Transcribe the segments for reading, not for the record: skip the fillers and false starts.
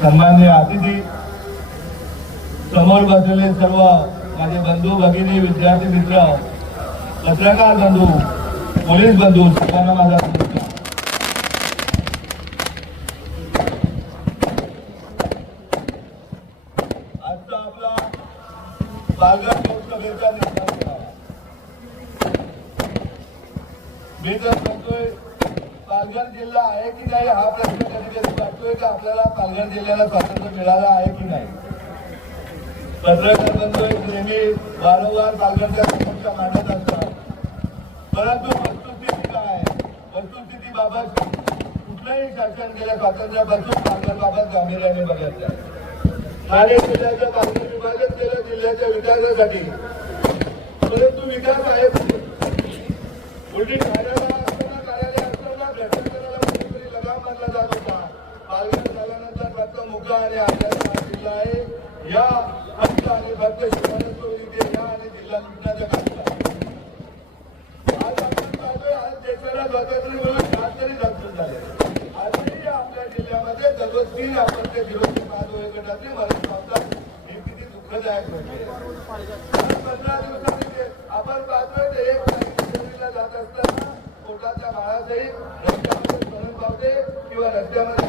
सन्माननीय अतिथी, समोर बसलेले सर्व माझे बंधू भगिनी, विद्यार्थी मित्र, पत्रकार बंधू, पोलीस बंधू, सगळ्यांना माझा नमस्कार. आजचा आपला पालघर लोकसभेचा निकाल मी तर म्हणतोय, पालघर जिल्हा आहे की नाही हा प्रश्न कधी कधी वाटतोय का आपल्याला पालघर जिल्ह्याला स्वातंत्र्य मिळालं आहे की नाही. पत्रकार बंधू नेहमी वारंवार पालघरच्या समस्या मांडत असतात, परंतु वस्तुस्थिती काय आहे, वस्तुस्थितीबाबत कुठलंही शासन गेल्या स्वातंत्र्यापासून पालघरबाबत गांभीर्याने बघत आहे. ठाणे जिल्ह्याचं पालघर विभाजन केलं जिल्ह्याच्या विकासासाठी, परंतु विकास आहे उलटी ठाण्याला पालघर झाल्यानंतर फक्त मुका आणि आदिवासी जिल्हा आहे. या फक्त आणि फक्त शिवसेना आणि जिल्हा लुटण्याच्या कामाला आज आपण पाहतोय. आज देशाला स्वातंत्र्य मिळून 70 वर्ष झाले. आजही आपल्या जिल्ह्यामध्ये दररोज 3 अपत्य विरोधी महावयोगटातली मरण पावतात. हे किती दुःखदायक घटना. 15 दिवसांनी आपण पाहतोय एक तारीखला जात असताना पोटाच्या बाळासहित रस्त्यामध्ये मरण पावते किंवा रस्त्यामध्ये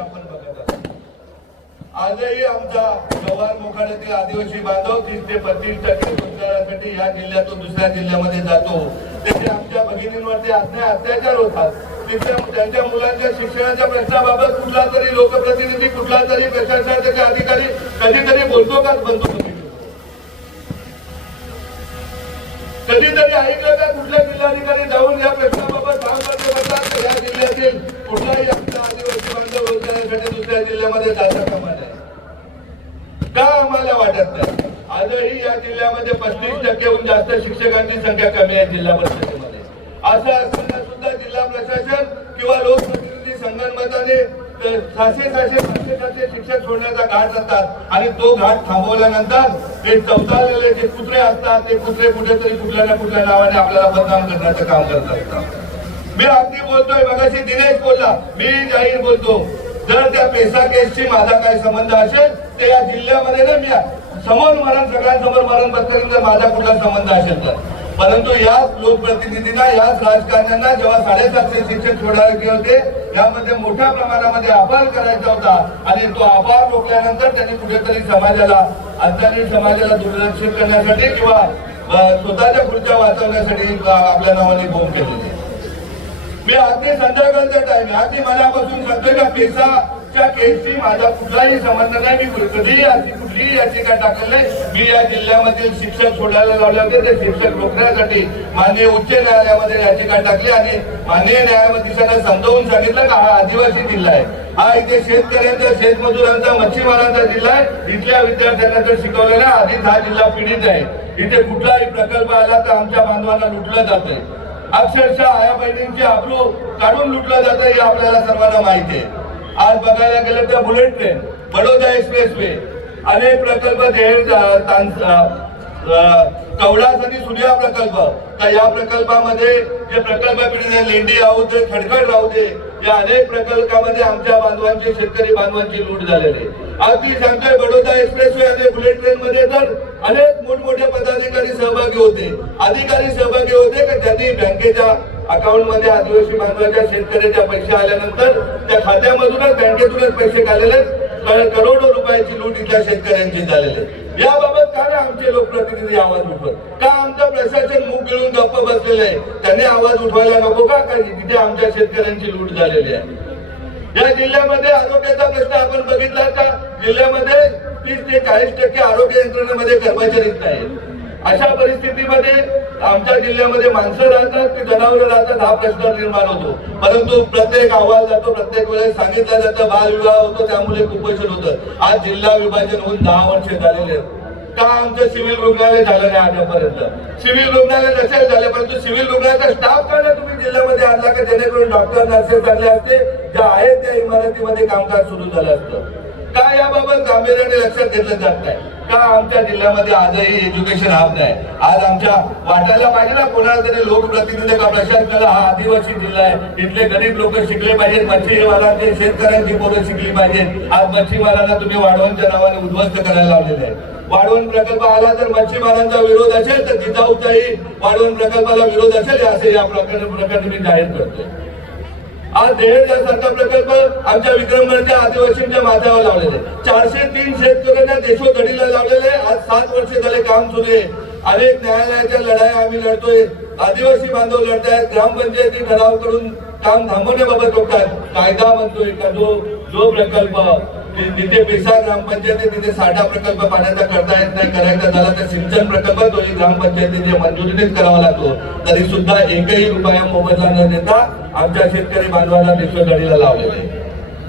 आपण बघत आहोत. आजही आमचा जव्हार मोखाड्यातील आदिवासी बांधव 30 ते 35% रोजगारासाठी या जिल्ह्यातून दुसऱ्या जिल्ह्यामध्ये जातो. तिथे आमच्या भगिनींवरती अत्याचार होतात. तिथे त्यांच्या मुलांच्या शिक्षणाच्या प्रश्नाबाबत कुठला तरी लोकप्रतिनिधी, कुठला तरी प्रशासनाचे अधिकारी कधीतरी बोलतो का बनतो? कधीतरी ऐकलं का कुठल्या जिल्हाधिकारी जाऊन या प्रश्नाबाबत सांगतात या जिल्ह्यातील कुठलाही आमचा आदिवासी बांधव रोजगारासाठी दुसऱ्या जिल्ह्यामध्ये जाता कामा नये? का आम्हाला वाटत नाही? आजही या जिल्ह्यामध्ये 35%हून जास्त शिक्षकांची संख्या कमी आहे जिल्हा परिषदेमध्ये. असं असताना सुद्धा जिल्हा प्रशासन किंवा लोकप्रतिनिधी संगनमताने 600 शिक्षक सोडण्याचा घाट करतात आणि तो घाट थांबवल्यानंतर ते चौथालेले जे कुत्रे असतात ते कुत्रे कुठेतरी कुठल्या ना कुठल्या नावाने आपल्याला बदनाम करण्याचं काम करत असतात. मी अगदी बोलतोय, मगाशी दिनेश बोलला, मी जाहीर बोलतो, जर त्या पेसा केसशी माझा काही संबंध असेल तर या जिल्ह्यामध्ये ना मी समोर मरण, सगळ्यांसमोर मरण पत्करीन जर माझा कुठला संबंध असेल तर. परंतु याच लोकप्रतिनिधींना, याच राजकारण्यांना जेव्हा 750 शिक्षक सोडायचे होते, यामध्ये मोठ्या प्रमाणामध्ये अपार करायचा होता आणि तो अपार रोखल्यानंतर त्यांनी कुठेतरी समाजाला, अत्याचारी समाजाला दुर्लक्षित करण्यासाठी किंवा स्वतःच्या खुर्च्या वाचवण्यासाठी आपल्या नावाने बोंब केलेली. मी अगदी संध्याकाळचा टाइम अगदी मनापासून सांगतोय का पेसाच्या केसशी माझा कुठलाही संबंध नाही. मी कधीही अशी कुठलीही याचिका टाकली नाही. मी या जिल्ह्यामधील शिक्षक सोडायला लावले होते, ते शिक्षक रोखण्यासाठी माननीय उच्च न्यायालयामध्ये याचिका टाकली आणि माननीय न्यायाधीशांना समजावून सांगितलं का हा आदिवासी जिल्हा आहे, हा इथे शेतकऱ्यांचा, शेतमजुरांचा, मच्छीमारांचा जिल्हा आहे. इथल्या विद्यार्थ्यांना जर शिकवलेला आधीच हा जिल्हा पीडित आहे. इथे कुठलाही प्रकल्प आला तर आमच्या बांधवांना लुटलं जातंय. अक्षरशः आया बहिणींची आबरू काढून लुटलं जातं हे आपल्याला सर्वांना माहिती आहे. आज बघायला गेलं तर बुलेट ट्रेन, बडोदा एक्सप्रेसवे, अनेक प्रकल्प, कवडास आणि सूर्या प्रकल्प, तर या प्रकल्पामध्ये जे प्रकल्प पीडित लेंडी राहू दे, खडखड राहू दे, या अनेक प्रकल्पामध्ये आमच्या बांधवांची, शेतकरी बांधवांची लूट झालेली. अगदी सांगतोय, बडोदा एक्सप्रेसवे आणि बुलेट ट्रेन मध्ये तर अनेक मोठमोठे पदाधिकारी सहभागी होते, अधिकारी सहभागी होते का ज्यांनी बँकेच्या अकाउंट मध्ये आदिवासी बांधवाच्या, शेतकऱ्याच्या पैसे आल्यानंतर त्या खात्यामधूनच, बँकेतूनच पैसे काढलेले, करोडो रुपयाची लूट इथल्या शेतकऱ्यांची झालेली. याबाबत का ना आमचे लोकप्रतिनिधी आवाज उठवत? का आमचं प्रशासन मुख गिळून गप्प बसलेलं आहे? त्यांनी आवाज उठवायला नको का? तिथे आमच्या शेतकऱ्यांची लूट झालेली आहे. या जिल्ह्यामध्ये आरोग्याचा प्रश्न आपण बघितला का? जिल्ह्यामध्ये 30 ते 40% आरोग्य यंत्रणेमध्ये कर्मचारीच नाहीत. अशा परिस्थितीमध्ये आमच्या जिल्ह्यामध्ये माणसं राहतात की जनावरं राहतात हा प्रश्न निर्माण होतो. परंतु प्रत्येक आवाज जातो, प्रत्येक वेळेस सांगितलं जातं बालविवाह होतो, त्यामुळे कुपोषण होतं. आज जिल्हा विभाजन होऊन 10 वर्ष झालेले. का आमचं सिव्हिल रुग्णालय झालं नाही आतापर्यंत? सिव्हिल रुग्णालय नसेल झाले, परंतु सिव्हिल रुग्णालयाचा स्टाफ का नाही तुम्ही जिल्ह्यामध्ये आणला का जेणेकरून डॉक्टर, नर्सेस आणले असते, ज्या आहेत त्या इमारतीमध्ये कामकाज सुरू झालं असतं? का याबाबत गांभीर्याने लक्षात घेतलं जात नाही? का आमच्या जिल्ह्यामध्ये आजही एज्युकेशन हब नाही? आज आमच्या वाटायला पाहिजे ना कोणाला तरी लोकप्रतिनिधी का प्रशासनाला हा आदिवासी जिल्हा आहे, इथले गरीब लोक शिकले पाहिजेत, मच्छीमारांचे शेतकऱ्यांची पोरं शिकली पाहिजेत. आज मच्छीमारांना तुम्ही वाढवणच्या नावाने उद्ध्वस्त करायला लावलेले आहे. वाढवण प्रकल्प आला तर मच्छीमारांचा विरोध असेल तर जिजाऊचाही वाढवण प्रकल्पाला विरोध असेल असे या प्रकरणी मी जाहीर करतोय. आज देहेळसारखा प्रकल्प आमच्या विक्रमगडच्या आदिवासींच्या माथ्यावर लावलेले, 403 शेतकऱ्यांना देशोधडीला लावलेले. आज 7 वर्ष झाले काम सुरू आहे. अनेक न्यायालयाच्या लढाया आम्ही लढतोय, आदिवासी बांधव लढतायत, ग्रामपंचायती ठराव करून काम थांबवण्याबाबत बघतात. कायदा म्हणतोय का जो प्रकल्प जिथे पेसा ग्रामपंचायत तिथे साठा प्रकल्प पाण्याचा करता येत नाही, करायचा झाला तर सिंचन प्रकल्प तोही ग्रामपंचायतीने मंजुरीनेच करावा लागतो. तरी सुद्धा एकही रुपया मोबदला न देता आमच्या शेतकरी बांधवांना देशोधडीला लावलेले.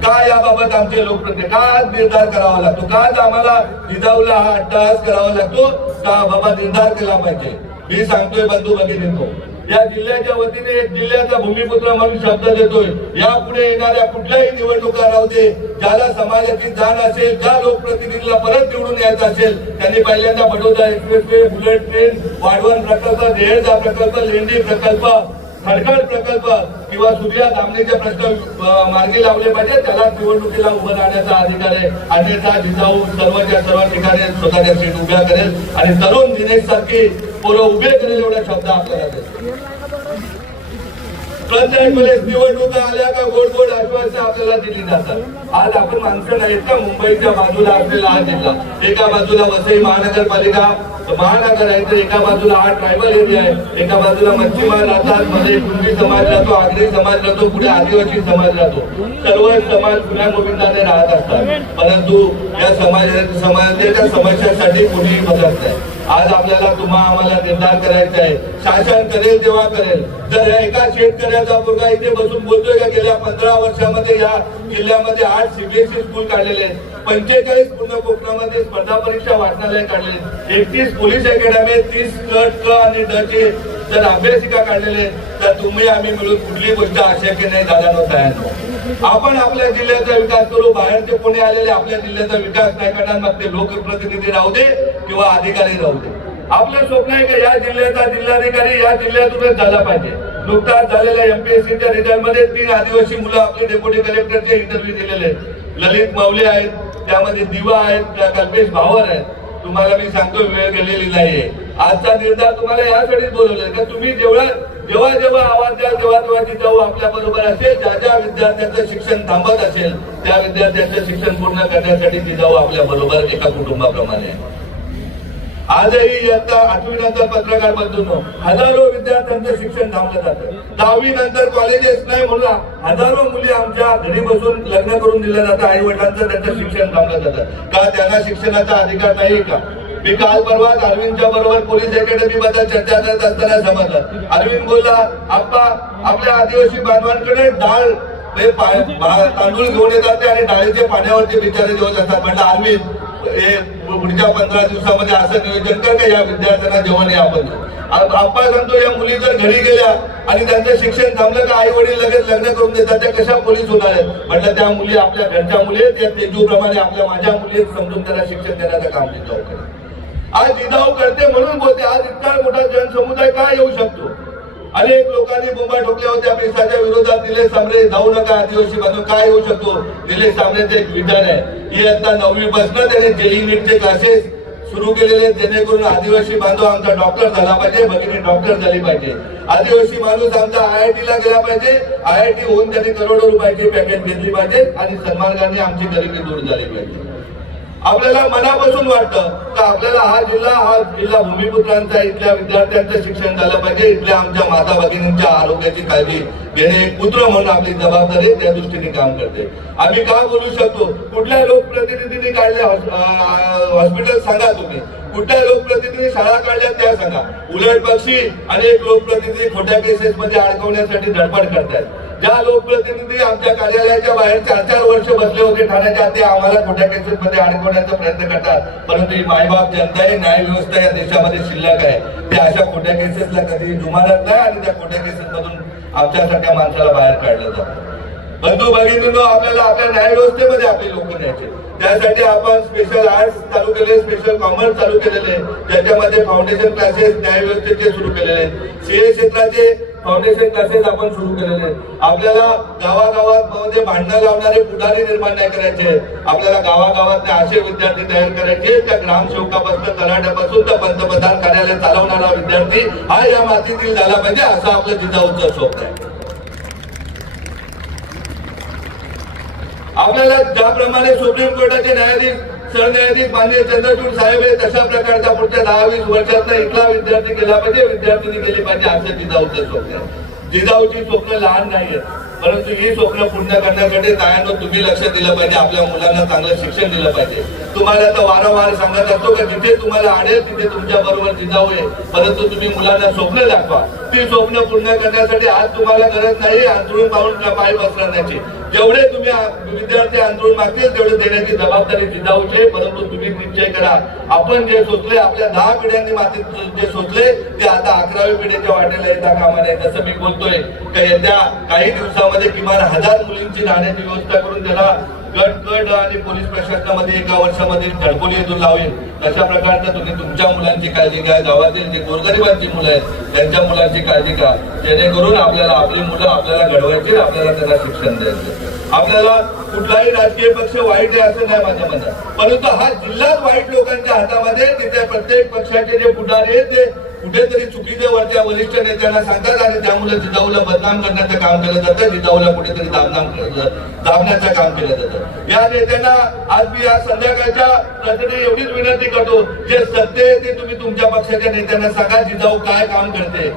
का याबाबत आमचे लोकप्रतिनिधी का निर्धार करावा लागतो? का आम्हाला जिजाऊला हा अट्टहास करावा लागतो? का बाबा निर्धार केला पाहिजे? मी सांगतोय बंधू भगिनींनो, या जिल्ह्याच्या वतीने एक जिल्ह्याचा भूमिपुत्र म्हणून शब्द देतोय. यापुढे येणाऱ्या कुठल्याही निवडणुका राहू दे, ज्याला समाजाची जाण असेल, ज्या लोकप्रतिनिधीला परत निवडून यायचं असेल त्यांनी पहिल्यांदा बडोदा एक्सप्रेसवे, बुलेट ट्रेन, वाढवण प्रकल्प, देहेळचा प्रकल्प, लेंडी प्रकल्प, खडखड प्रकल्प किंवा सूर्या दामणीचे प्रश्न मार्गी लावले पाहिजे. त्याला निवडणुकीला उभं राहण्याचा अधिकार आहे. अन्यथा जिजाऊ सर्वच्या सर्व ठिकाणी स्वतःच्या सीट उभ्या करेल आणि तरुण दिनेश सारखी पोरं उभे करेल एवढा शब्द आपल्याला देतो. प्रत्येक वेळेस निवडणुका आल्या का गोड गोड आश्वासनं आपल्याला दिली जातात. आज आपण माणसं नाहीत का? मुंबईच्या बाजूला असलेला हा जिल्हा, एका बाजूला वसई महानगरपालिका महानगर आहे, तर एका बाजूला हा ट्रायबल एरिया आहे, एका बाजूला मच्छीमार राहतात, मध्ये कुणबी समाज राहतो, आगरी समाज राहतो, पुढे आदिवासी समाज राहतो. सर्व समाज पुण्या गोविंदाने राहत असतात, परंतु या समाजाच्या समस्यासाठी कोणीही बदलत नाही. आज आपल्याला आम्हाला निर्धार करायचा आहे. शासन करेल तेव्हा करेल. जर एका शेतकऱ्याचा मुलगा इथे बसून बोलतोय का गेल्या 15 वर्षामध्ये या जिल्ह्यामध्ये 8 सीबीएसई स्कूल काढलेले आहेत, 45 पूर्ण कोकणामध्ये स्पर्धा परीक्षा वाचनालय काढले, 31 पोलीस अकॅडमी, 30 क आणि ड चे जर अभ्यासिका काढलेले, तर तुम्ही आम्ही मिळून कुठली गोष्ट अशक्य नाही दादा तयार. आपण आपल्या जिल्ह्याचा विकास करू. बाहेरचे कोणी आलेले आपल्या जिल्ह्याचा विकास नाही करणार, मग ते लोकप्रतिनिधी राहू दे किंवा अधिकारी राहू दे. आपलं स्वप्न आहे की या जिल्ह्याचा जिल्हाधिकारी या जिल्ह्यातूनच झाला पाहिजे. नुकताच झालेल्या एमपीएससीच्या रिझल्ट मध्ये 3 आदिवासी मुलं आपले डेप्युटी कलेक्टरचे इंटरव्ह्यू दिलेले आहेत. ललित मौले आहेत, त्यामध्ये दिवा आहेत, कल्पेश भावर आहेत. तुम्हाला मी सांगतो वेळ गेलेली नाहीये. आजचा निर्धार तुम्हाला यासाठीच बोलवलाय का तुम्ही जेव्हा जेव्हा आवाज द्या तेव्हा जिजाऊ आपल्या बरोबर असेल. ज्या विद्यार्थ्यांचं शिक्षण थांबत असेल त्या विद्यार्थ्यांचं शिक्षण पूर्ण करण्यासाठी जिजाऊ आपल्या बरोबर एका कुटुंबाप्रमाणे. आजही इयत्ता 8वी नंतर पत्रकार बंधूंनो हजारो विद्यार्थ्यांचं शिक्षण थांबलं जातं. 10वी नंतर कॉलेजेस नाही म्हणून हजारो मुली आमच्या घरी बसून लग्न करून दिलं जातं. आई वडिलांचं त्यांचं शिक्षण थांबलं जातं. का त्यांना शिक्षणाचा अधिकार नाही का? मी काल परवा अरविंदच्या बरोबर पोलीस अकॅडमी बद्दल चर्चा करत असताना समजलं. अरविंद बोलला, आप्पा आपल्या आदिवासी बांधवांकडे डाळ तांदूळ घेऊन येतात आणि डाळीचे पाण्यावरती बिचारे जेवत असतात. म्हटलं अरविंद पुढच्या 15 दिवसामध्ये असं नियोजन कर का या विद्यार्थ्यांना जेवण आपण. आप्पा सांगतो या मुली जर घरी गेल्या आणि त्यांचं शिक्षण थांबलं का आई वडील लगेच लग्न करून देतात, त्या कशा पोलीस होणार आहेत? म्हटलं त्या मुली आपल्या घरच्या मुली आहेत, त्या तेजूप्रमाणे आपल्या माझ्या मुली समजून त्यांना शिक्षण देण्याचं काम जिजाऊ करेल. आज जिजाऊ करते म्हणून बोलते. आज इतका मोठा जनसमुदाय काय येऊ शकतो? अनेक लोकांनी बोंबा ठोकल्या होत्या पेशाच्या विरोधात. निलेश सांबरे जाऊ नका आदिवासी बांधव. काय येऊ शकतो? निलेश सांबरेचं एक विधान आहे. इयत्ता 9वी पासून त्याने जेई नीटचे क्लासेस सुरू केलेले, जेणेकरून आदिवासी बांधव आमचा डॉक्टर झाला पाहिजे, भगिनी डॉक्टर झाली पाहिजे. आदिवासी माणूस आमचा IIT ला गेला पाहिजे, IIT होऊन त्यांनी करोडो रुपयाची पॅकेज घेतली पाहिजे आणि सन्मार्गाने आमची गरिबी दूर झाली पाहिजे. आपल्याला मनापासून वाटतं का आपल्याला हा जिल्हा भूमिपुत्रांचा, इथल्या विद्यार्थ्यांचं शिक्षण झालं पाहिजे, इथल्या आमच्या माता भगिनींच्या आरोग्याची काळजी घेणे एक पुत्र म्हणून आपली जबाबदारी त्या दृष्टीने काम करते. आम्ही का बोलू शकतो? कुठल्या लोकप्रतिनिधींनी काढले हॉस्पिटल सांगा तुम्ही, कुठल्या लोकप्रतिनिधी शाळा काढल्या त्या सांगा. उलट पक्षी अनेक लोकप्रतिनिधी खोट्या केसेस मध्ये अडकवण्यासाठी धडपड करतात. ज्या लोकप्रतिनिधी आमच्या कार्यालयाच्या बाहेर 4-4 वर्ष बसले होते ठाण्याच्या, ते आम्हाला खोट्या केसेस मध्ये अडकवण्याचा प्रयत्न करतात. परंतु ही मायबाप जनता आहे, न्याय व्यवस्था या देशामध्ये शिल्लक आहे. ते अशा खोट्या केसेसला कधी जुमानत नाही आणि त्या खोट्या केसेस मधून आमच्यासारख्या माणसाला बाहेर काढलं जातं. बंधू भगिनींनो, आपल्याला आपल्या न्याय व्यवस्थेमध्ये आपले लोक न्यायचे. त्यासाठी आपण स्पेशल आर्ट्स चालू केले, स्पेशल कॉमर्स चालू केलेले, ज्याच्यामध्ये फाउंडेशन क्लासेस न्याय व्यवस्थेचे सुरू केलेले, सीए क्षेत्राचे फाउंडेशन क्लासेस आपण सुरू केलेले. आपल्याला गावागावात भांडणं लावणारे पुढारी निर्माण नाही करायचे. आपल्याला गावागावात असे विद्यार्थी तयार करायचे, त्या ग्रामसेवकापासून तलाठ्यापासून तर पंतप्रधान कार्यालय चालवणारा विद्यार्थी हा या मातीतील झाला पाहिजे, असं आपलं जिजाऊचं स्वप्न आहे. आपल्याला ज्याप्रमाणे सुप्रीम कोर्टाचे न्यायाधीश सरन्यायाधीश माननीय चंद्रचूड साहेब आहे, तशा प्रकारचा पुढच्या 10-20 वर्षात इथला विद्यार्थी गेला पाहिजे, विद्यार्थिनी गेली पाहिजे, असं जिजाऊचं स्वप्न आहे. जिजाऊची स्वप्न लहान नाहीये, परंतु ही स्वप्न पूर्ण करण्यासाठी तायांनो तुम्ही लक्ष दिलं पाहिजे. आपल्या मुलांना चांगलं शिक्षण दिलं पाहिजे. तुम्हाला तर वारंवार सांगत असतो की जिथे तुम्हाला आढळेल तिथे तुमच्या बरोबर जिजाऊ आहे, परंतु तुम्ही मुलांना स्वप्न दाखवा. ती स्वप्न पूर्ण करण्यासाठी आज तुम्हाला गरज नाही अंतरून पाहून पाय पसरण्याची. जेवढे तुम्ही विद्यार्थी अंतरून मागतील तेवढे देण्याची जबाबदारी जिजाऊची आहे. परंतु तुम्ही निश्चय करा, आपण जे सोचले, आपल्या 10 पिढ्यांनी मातीत जे सोचले ते आता 11वी पिढीच्या वाटेला येता कामा नये. जसं मी बोलतोय की येत्या काही दिवसामध्ये किमान 1000 मुलींची राहण्याची व्यवस्था करून त्याला गट आणि पोलीस प्रशासनामध्ये 1 वर्षामध्ये घरकुल येऊन लावेल. तशा प्रकारचं तुम्ही तुमच्या मुलांची काळजी घ्या. गावातील जे गोरगरिबांची मुलं आहेत त्यांच्या मुलांची काळजी घ्या, जेणेकरून आपल्याला आपली मुलं आपल्याला घडवायची, आपल्याला त्यांना शिक्षण द्यायचं. आपल्याला कुठलाही राजकीय पक्ष वाईट आहे असं नाही माझ्या मनात, परंतु हा जिल्हाच वाईट लोकांच्या हातामध्ये. तिथे प्रत्येक पक्षाचे जे पुढारी आहेत ते कुठेतरी चुकीचे वरच्या वरिष्ठ नेत्यांना सांगतात आणि त्यामुळे जिजाऊला बदनाम करण्याचं काम केलं जातं, जिजाऊला कुठेतरी दाबण्याचं काम केलं जातं. या नेत्यांना आज मी आज संध्याकाळच्या प्रश्नाने एवढीच विनंती करतो, जे सत्य आहे ते तुम्ही तुमच्या पक्षाच्या नेत्यांना सांगा, जिजाऊ काय काम करते.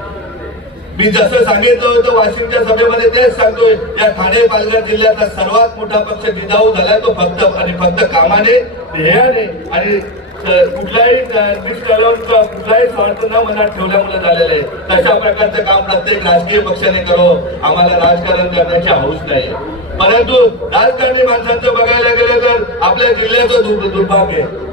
मी जसं सांगितलं होतं वाशिमच्या सभेमध्ये तेच सांगतोय, या ठाणे पालघर जिल्ह्याचा सर्वात मोठा पक्ष जिजाऊ झालाय, तो फक्त आणि फक्त कामाने, ध्येयाने आणि कुठलाही कुठलाही स्वार्थ न मनात ठेवल्यामुळे झालेलं आहे. तशा प्रकारचं काम प्रत्येक राजकीय पक्षाने करावं. आम्हाला राजकारण करण्याची हौस नाही, परंतु राजकारणी माणसांचं बघायला गेलं तर आपल्या जिल्ह्याचं दुर्भाग्य आहे.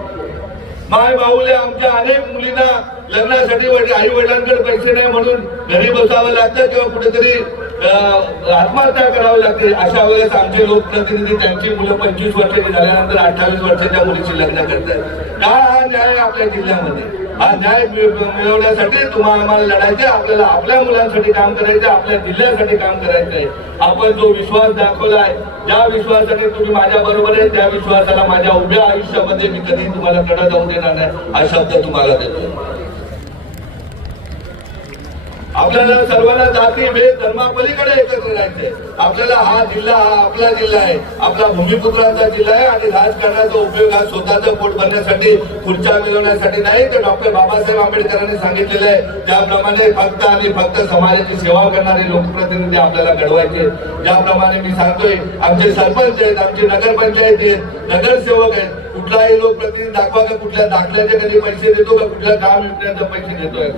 माय बाहुले आमच्या अनेक मुलींना लग्नासाठी आई वडिलांकडे पैसे नाही म्हणून घरी बसावं लागतं किंवा कुठेतरी आत्महत्या करावी लागते. अशा वेळेस आमचे लोकप्रतिनिधी त्यांची मुलं 25 वर्षाची झाल्यानंतर 28 वर्षाच्या मुलीची लग्न करतात. काय हा न्याय आपल्या जिल्ह्यामध्ये? हा न्याय मिळवण्यासाठी तुम्हाला आम्हाला लढायचं, आपल्याला आपल्या मुलांसाठी काम करायचं, आपल्या जिल्ह्यासाठी काम करायचंय. आपण जो विश्वास दाखवलाय, ज्या विश्वासाने तुम्ही माझ्या बरोबर आहे, त्या विश्वासाला माझ्या उभ्या आयुष्यामध्ये मी कधी तुम्हाला कडा जाऊ देणार नाही, हा शब्द तुम्हाला देतो. आपल्याला सर्वांना जाती भेद धर्मापलीकडे एकत्र राहायचंय. आपल्याला हा जिल्हा हा आपला जिल्हा आहे, आपला भूमिपुत्रांचा जिल्हा आहे आणि राजकारणाचा उपयोग हा स्वतःचं पोट भरण्यासाठी, खुर्च्या मिळवण्यासाठी नाही, तर डॉक्टर बाबासाहेब आंबेडकरांनी सांगितलेलं आहे त्याप्रमाणे फक्त आणि फक्त समाजाची सेवा करणारे लोकप्रतिनिधी आपल्याला घडवायचे. ज्याप्रमाणे मी सांगतोय, आमचे सरपंच आहेत, आमचे नगरपंचायत आहेत, नगरसेवक आहेत, कुठलाही लोकप्रतिनिधी दाखवा का कुठल्या दाखल्याचे कधी पैसे देतो का कुठल्या काम विकण्याचे पैसे देतोय.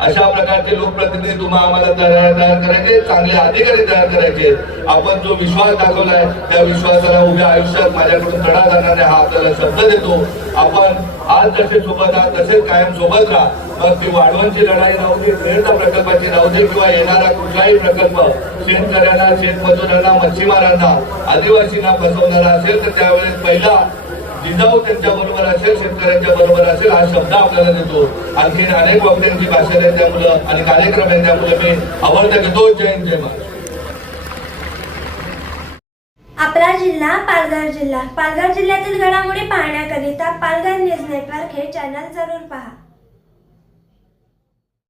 अशा प्रकारचे लोकप्रतिनिधी तुम्हाला आम्हाला तयार करायचे, चांगले अधिकारी तयार करायचे. आपण जो विश्वास दाखवलाय त्या विश्वासाला उभ्या आयुष्यात माझ्याकडून तडा जाणार नाही, हा आपल्याला शब्द देतो. आपण आज जसे सोबत आहात तसेच कायम सोबत राहा. मग ती वाढवणची लढाई राहू दे, नेरता प्रकल्पाची राहू दे किंवा येणारा कुठलाही प्रकल्प शेतकऱ्यांना, शेतमजुरांना, मच्छीमारांना, आदिवासींना फसवणारा असेल तर त्यावेळेस पहिला जिजाऊ त्यांच्या बरोबर असेल, शेतकऱ्यांच्या बरोबर असेल, हा शब्द आपल्याला देतो. आणखी अनेक वक्त्यांची भाषण आहे त्यामुळं आणि कार्यक्रम आहे त्यामुळे मी आवडतं घेतो. जय हिंद, जय महाराष्ट्र. आपला जिल्हा पालघर जिल्हा. पालघर जिल्ह्यातील घडामोडी पाहण्याकरिता पालघर न्यूज नेटवर्क हे चॅनल जरूर पहा.